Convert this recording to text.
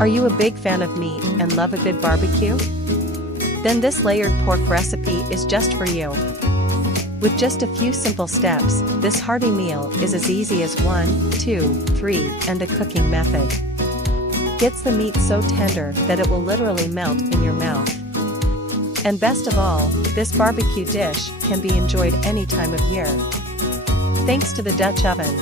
Are you a big fan of meat and love a good barbecue? Then this layered pork recipe is just for you. With just a few simple steps, this hearty meal is as easy as 1, 2, 3, and a cooking method. Gets the meat so tender that it will literally melt in your mouth. And best of all, this barbecue dish can be enjoyed any time of year. Thanks to the Dutch oven,